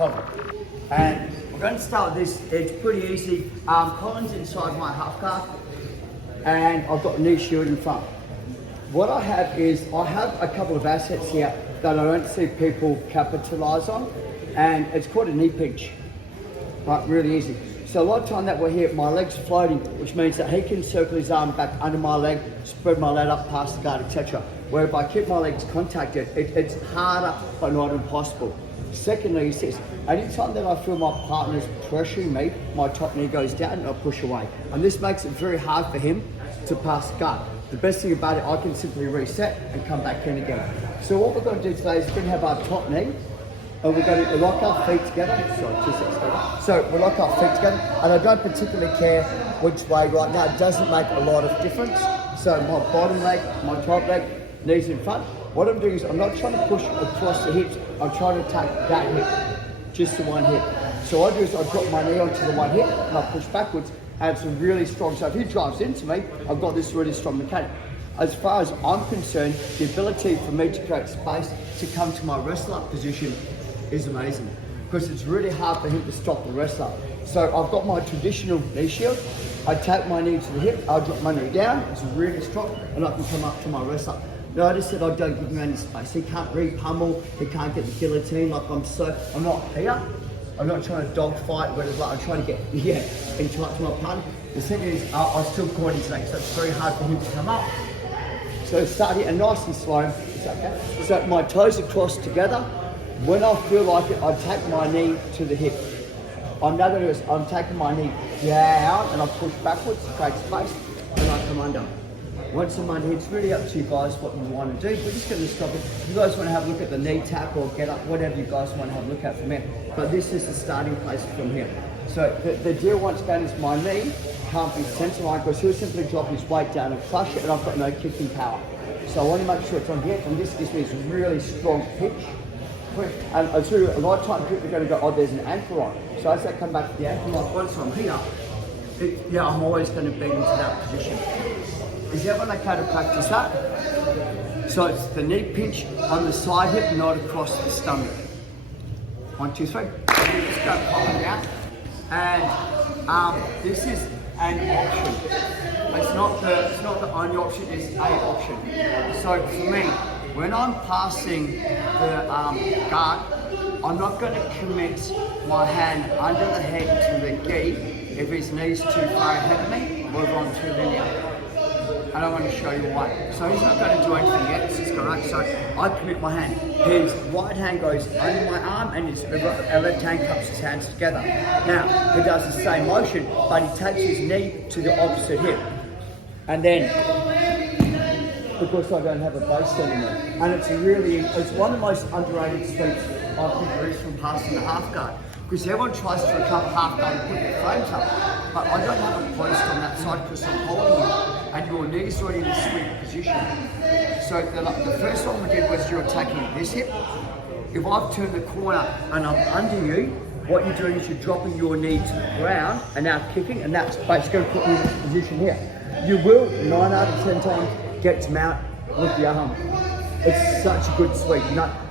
problem. And we're going to start with this. It's pretty easy. Colin's inside my half guard, and I've got knee shield in front. What I have is, I have a couple of assets here that I don't see people capitalise on, and it's called a knee pinch. Right, really easy. So a lot of time that we're here, my leg's floating, which means that he can circle his arm back under my leg, spread my leg up past the guard, etc. Where if I keep my legs contacted, it's harder but not impossible. Secondly is this, anytime that I feel my partner's pressuring me, my top knee goes down and I push away. And this makes it very hard for him to pass the guard. The best thing about it, I can simply reset and come back in again. So what we're going to do today is we're going to have our top knee, and we're going to lock our feet together. Sorry, 2 seconds. So we lock our feet together, and I don't particularly care which way right now. It doesn't make a lot of difference. So my bottom leg, my top leg, knees in front. What I'm doing is I'm not trying to push across the hips. I'm trying to attack that hip, just the one hip. So what I do is I drop my knee onto the one hip and I push backwards, and it's really strong. So if he drives into me, I've got this really strong mechanic. As far as I'm concerned, the ability for me to create space to come to my wrestle up position is amazing, because it's really hard for him to stop the wrestle up. So I've got my traditional knee shield. I take my knee to the hip, I drop my knee down, it's really strong, and I can come up to my wrestle up. Notice that I don't give him any space. He can't re-pummel, he can't get the guillotine. Like I'm not here. I'm not trying to dog fight, but it's like I'm trying to get in touch with my partner. The second is I still caught his legs, so it's very hard for him to come up. So start here and nice and slow. It's okay. So my toes are crossed together. When I feel like it, I take my knee to the hip. I'm now going to do this. I'm taking my knee down and I push backwards to create space, and I come under. Once I'm under, it's really up to you guys what you want to do. We're just going to stop it. If you guys want to have a look at the knee tap or get up, whatever you guys want to have a look at from here. But this is the starting place from here. So the deal once again is my knee can't be center line, because he'll simply drop his weight down and crush it, and I've got no kicking power. So I want to make sure it's on here, and this gives me this really strong pitch. And I tell you, a lot of times people are going to go, oh, there's an ankle on. So as I come back to the ankle, like once I'm here, I'm always going to be into that position. Is everyone okay to practice that? So it's the knee pinch on the side hip, not across the stomach. 1, 2, 3. Just go up down. And this is an option. It's not the only option, it's a option. So for me, when I'm passing the guard, I'm not going to commit my hand under the head to the gi if his knee's too far ahead of me or if I'm too linear. And I'm going to show you why. So he's not going to do anything yet, this is correct. So I commit my hand. His right hand goes under my arm and his left hand cups his hands together. Now, he does the same motion, but he takes his knee to the opposite hip. And then, because I don't have a base anymore. And it's one of the most underrated sweeps I think there is from passing the half guard. Because everyone tries to recover half guard and put their frames up. But I don't have a post on that side because I'm holding you. And your knee's already in the sweep position. So the first one we did was you're attacking this hip. If I've turned the corner and I'm under you, what you're doing is you're dropping your knee to the ground and now kicking, and that's basically going to put you in this position here. You will, 9 out of 10 times, get to mount with the arm. It's such a good sweep.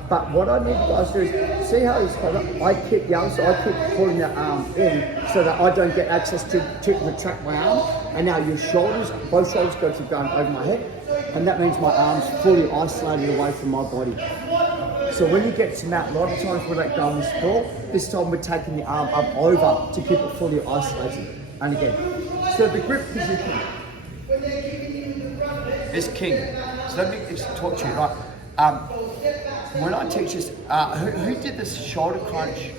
But what I need you guys to do is, see how he's got it? I kick the arm, so I keep pulling the arm in so that I don't get access to retract my arm. And now your shoulders, both shoulders go to going over my head. And that means my arm's fully isolated away from my body. So when you get to mount, a lot of times we let go and sprawl. This time we're taking the arm up over to keep it fully isolated. And again, so the grip position is king. So let me just talk to you, right? When I teach this, who did this shoulder crunch?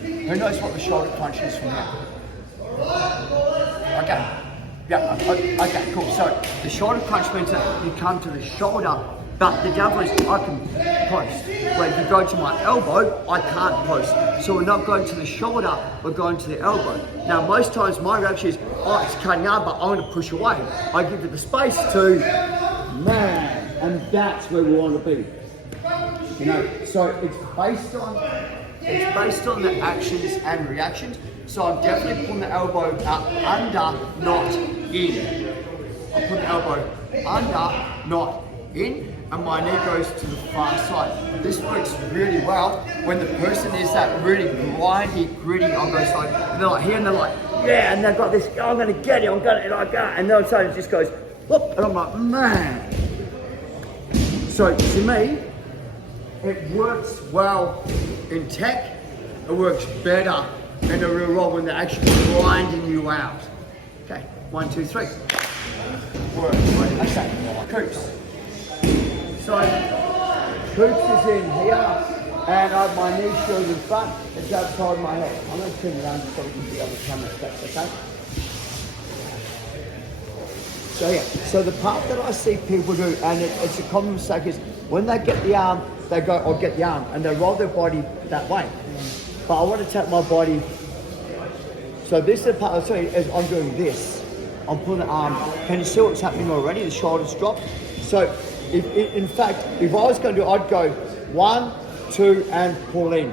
Who knows what the shoulder crunch is from here? Okay. Yeah, okay, cool. So the shoulder crunch means that you come to the shoulder, but the double is I can post. Where if you go to my elbow, I can't post. So we're not going to the shoulder, we're going to the elbow. Now most times my reaction is, oh, it's cutting out, but I want to push away. I give it the space to, man. And that's where we want to be. You know, so it's based on the actions and reactions. So I'm definitely pulling the elbow up under, not in. I'm putting the elbow under, not in. and my knee goes to the far side. This works really well when the person is that really grindy, gritty on both sides. And they're like here and they're like, yeah, and they've got this, oh, I'm gonna get it, I'm gonna like that. And then all of a sudden it just goes, whoop, and I'm like, man. So to me, it works well in tech, it works better in the real world when they're actually grinding you out. Okay, 1, 2, 3. Works, right? Okay, coops. So, coops is in here, and I have my knee shield in front, it's outside my head. I'm going to turn it around so we can see other camera steps, okay? So yeah, so the part that I see people do, and it's a common mistake, is when they get the arm, they go, I'll get the arm, and they roll their body that way. But I want to take my body, so this is the part, so is I'm doing this. I'm pulling the arm. Can you see what's happening already? The shoulders drop. So, in fact, if I was going to do, I'd go 1, 2, and pull in.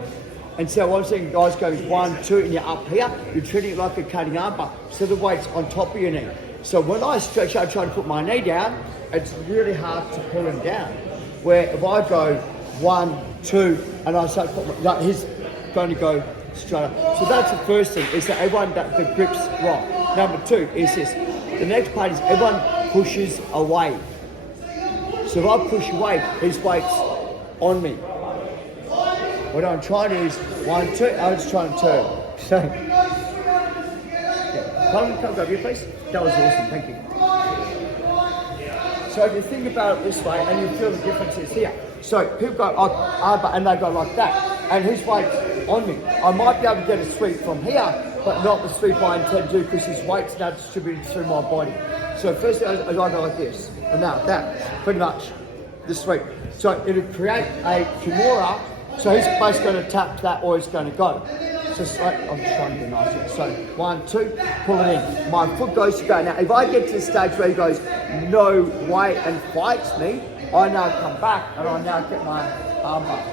And so what I'm saying, guys, goes 1, 2, and you're up here. You're treating it like a cutting arm bar. So the weight's on top of your knee. So when I stretch out, trying to put my knee down, it's really hard to pull him down. Where if I go 1, 2, and I start putting, like he's going to go straight up. So that's the first thing, is that everyone, that the grip's wrong. Number 2 is this. The next part is everyone pushes away. So if I push away, his weight's on me. What I'm trying to do is 1, 2, I'm just trying to turn. So, yeah. Come grab you, please. That was awesome, thank you. So if you think about it this way, and you feel the differences here. So people go, oh, and they go like that, and his weight's on me. I might be able to get a sweep from here, but not the sweep I intend to do because his weight's now distributed through my body. So first I go like this, and now that, pretty much, the sweep. So it'll create a Kimura, so he's basically going to tap that or he's going to go. So I'm just trying to be nice here. So 1, 2, pull it in. My foot goes to go. Now if I get to the stage where he goes, no way, and fights me, I now come back and I now get my arm bar.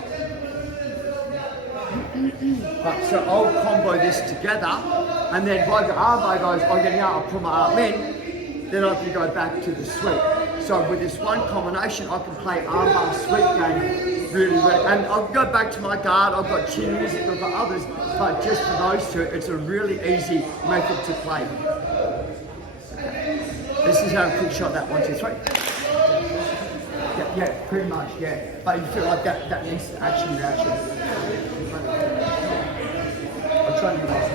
Right, so I'll combo this together, and then by the arm bar goes, I'm getting out, I'll put my arm in, then I can go back to the sweep. So with this one combination, I can play arm bar sweep game really well. And I'll go back to my guard, I've got chin music, I've got others, but just for those two, it's a really easy method to play. This is how a quick shot that 1, 2, 3. Yeah, pretty much, yeah. But you feel like that needs action reaction. I'm trying to get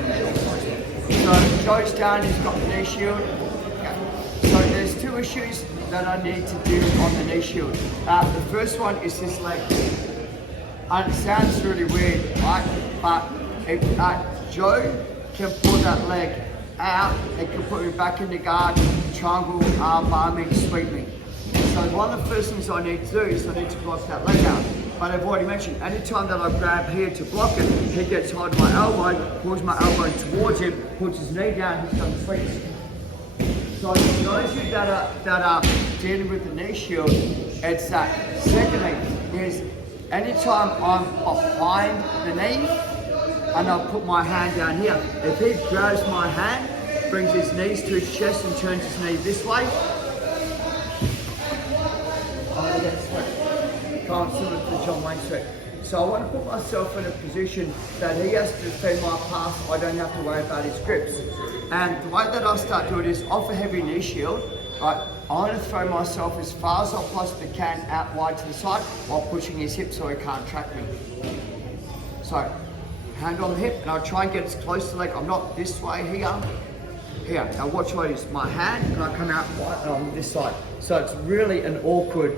this. So Joe's down, he's got the knee shield. Okay. So there's 2 issues that I need to do on the knee shield. The first one is this leg. And it sounds really weird, right? But if Joe can pull that leg out, it can put me back in the guard, triangle, bar me, sweep me. So one of the first things I need to do is I need to block that leg out. But I've already mentioned, anytime that I grab here to block it, he gets hold of my elbow, pulls my elbow towards him, puts his knee down, he comes free. So for those of you that are dealing with the knee shield, it's that. Secondly, is anytime I'm behind the knee, and I'll put my hand down here, if he grabs my hand, brings his knees to his chest and turns his knee this way, can't similar to the John Wayne sweep. So I want to put myself in a position that he has to defend my path, I don't have to worry about his grips. And the way that I start doing it is off a heavy knee shield, right, I want to throw myself as far as I possibly can out wide to the side while pushing his hip so he can't track me. So, hand on the hip, and I'll try and get as close to the leg. I'm not this way here. Here, now watch what it is. My hand, and I come out wide on this side. So it's really an awkward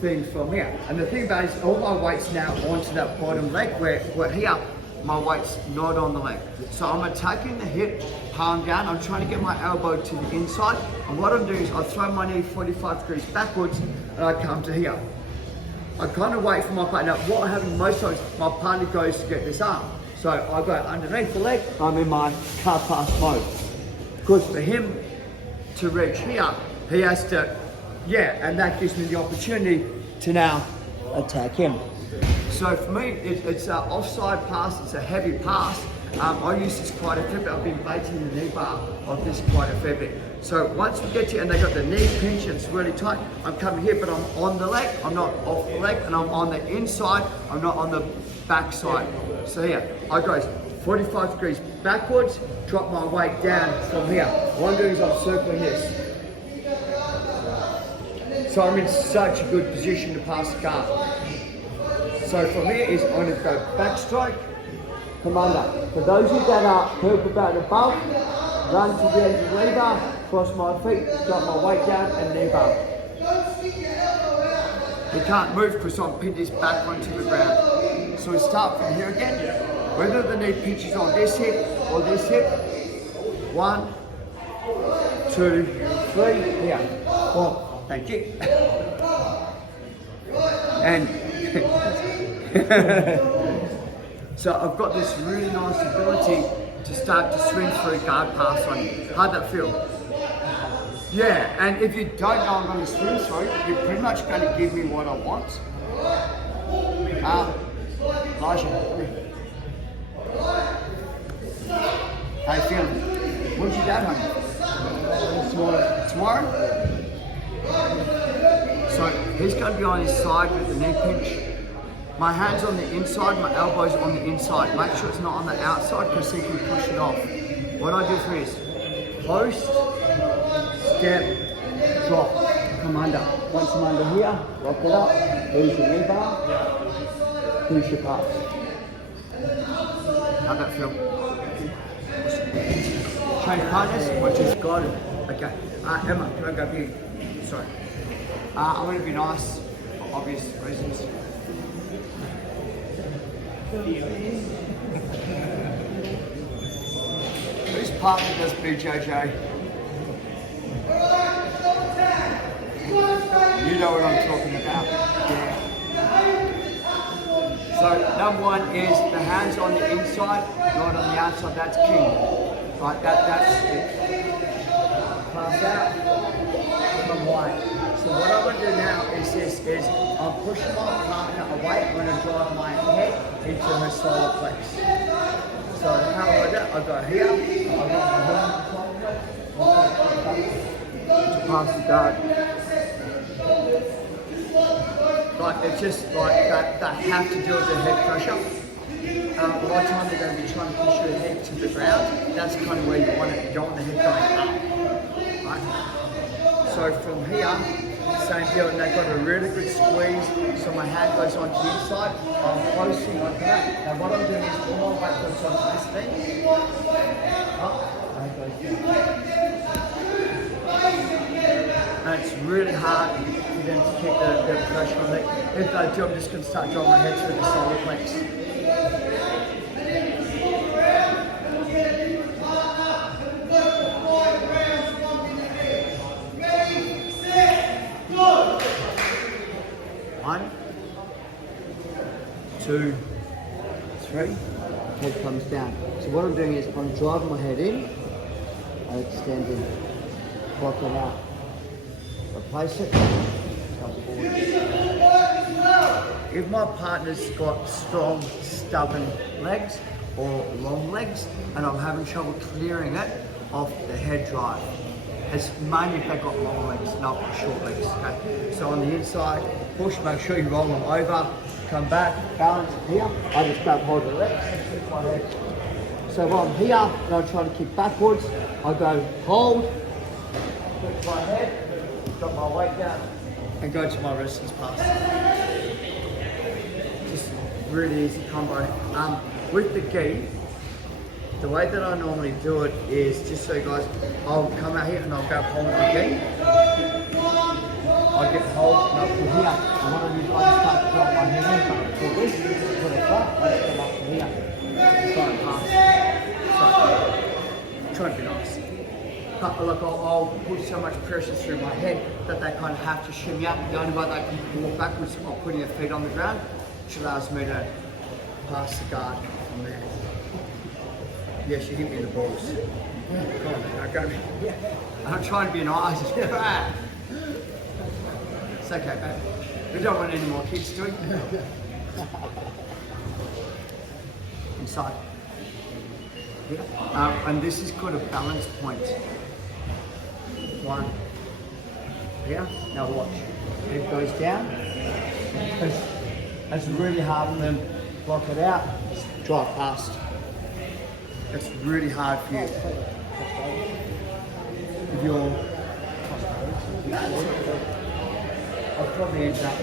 thing from here. And the thing about it is all my weight's now onto that bottom leg where here, my weight's not on the leg. So I'm attacking the hip, palm down. I'm trying to get my elbow to the inside. And what I'm doing is I throw my knee 45 degrees backwards and I come to here. I kind of wait for my partner. Now, what happens most times, my partner goes to get this arm. So I go underneath the leg, I'm in my car pass mode. Because for him to reach here, he has to, and that gives me the opportunity to now attack him. So for me, it's an offside pass, it's a heavy pass, I use this quite a fair bit. I've been baiting the knee bar of this quite a fair bit. So once we get to, and they got the knee pinch, it's really tight. I'm coming here, but I'm on the leg. I'm not off the leg, and I'm on the inside. I'm not on the back side. So here, I go 45 degrees backwards, drop my weight down from here. What I'm doing is I'm circling this. So I'm in such a good position to pass the guard. So from here is I'm going to go backstroke, come under. For those of you that are purple belt above, run to the edge of the knee bar, cross my feet, drop my weight down and knee bar. You can't move because I'm pinned this back onto the ground. So we start from here again. Whether the knee pinches on this hip or this hip. 1, 2, 3, here. 4. Thank you. And so I've got this really nice ability to start to swing through guard pass on you. How'd that feel? Yeah, and if you don't know I'm going to swing through, you're pretty much going to give me what I want. Elijah, how you feeling? When's your dad home? Tomorrow? So he's going to be on his side with the knee pinch. My hand's on the inside, my elbow's on the inside. Make sure it's not on the outside because he can push it off. What I do for is post, step, drop, come under. Once I'm under here, lock it up, lose your knee bar, finish your pass. How'd that feel? Change partners, watch this, got it. Okay, Emma, can I go here? Sorry. I'm going to be nice for obvious reasons. Whose partner does BJJ? You know what I'm talking about. Yeah. So number 1 is the hands on the inside, not on the outside. That's king. Right, that's it. Pass out. Come wide. So what I'm going to do now is I'm pushing my partner away. I'm going to drive my head into her solar plex. So how do I do it? I go here, I got my hand to pass the guard. Like it's just like they have to deal with the head pressure. A lot of time they're going to be trying to push your head to the ground. That's kind of where you want it. You don't want the head going up. Right? So from here, same deal, and they've got a really good squeeze, so my hand goes onto the inside, I'm closing like that. Now what I'm doing is all my weight goes onto this thing, up, and it goes down. And it's really hard for them to keep the pressure on it. If they do, I'm just going to start drawing my head through the solar plex. One, 2, 3, head comes down. So what I'm doing is I'm driving my head in, I extend in, block it out, replace it, come forward. If my partner's got strong, stubborn legs or long legs and I'm having trouble clearing it off the head drive, it's mainly if they've got long legs, not short legs. Okay? So on the inside, push, make sure you roll them over, come back, balance here. I just grab hold of the legs and keep my head. So while I'm here and I'm trying to kick backwards, I go hold, lift my head, drop my weight down, and go to my resistance pass. Just really easy combo. With the gi, the way that I normally do it is, just so you guys, I'll come out here and I'll grab hold of the gi. I get hold and I'll put here. And what I do is I just start to drop my head in, but for this, put it flat, I just come up to here. Try and pass. Try and be nice. Look, I'll put so much pressure through my head that they kind of have to shimmy up. The only way they can walk backwards is by putting their feet on the ground, which allows me to pass the guard from there. Yes, you hit me in the balls. Come on, now go. I'm trying to be nice. It's okay, babe. We don't want any more kids, do we? Inside. And this is called a balance point. One. Here. Now watch. It goes down. It's really hard for them to block it out. Just drive past. It's really hard for you. If you're... I'll probably end up...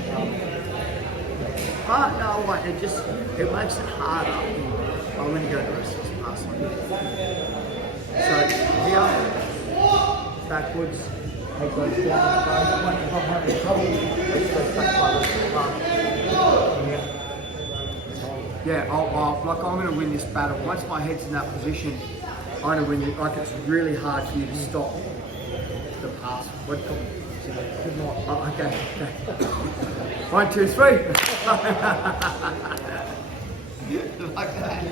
But no, what? It makes it harder. I'm going to go to the rest of this pass on. So here, backwards, it goes down. If I'm having trouble, it goes back by the yeah, like I'm going to win this battle. Once my head's in that position, I'm going to win it. Like it's really hard for you to stop the pass. What? Oh, okay. 1, 2, 3. Like that.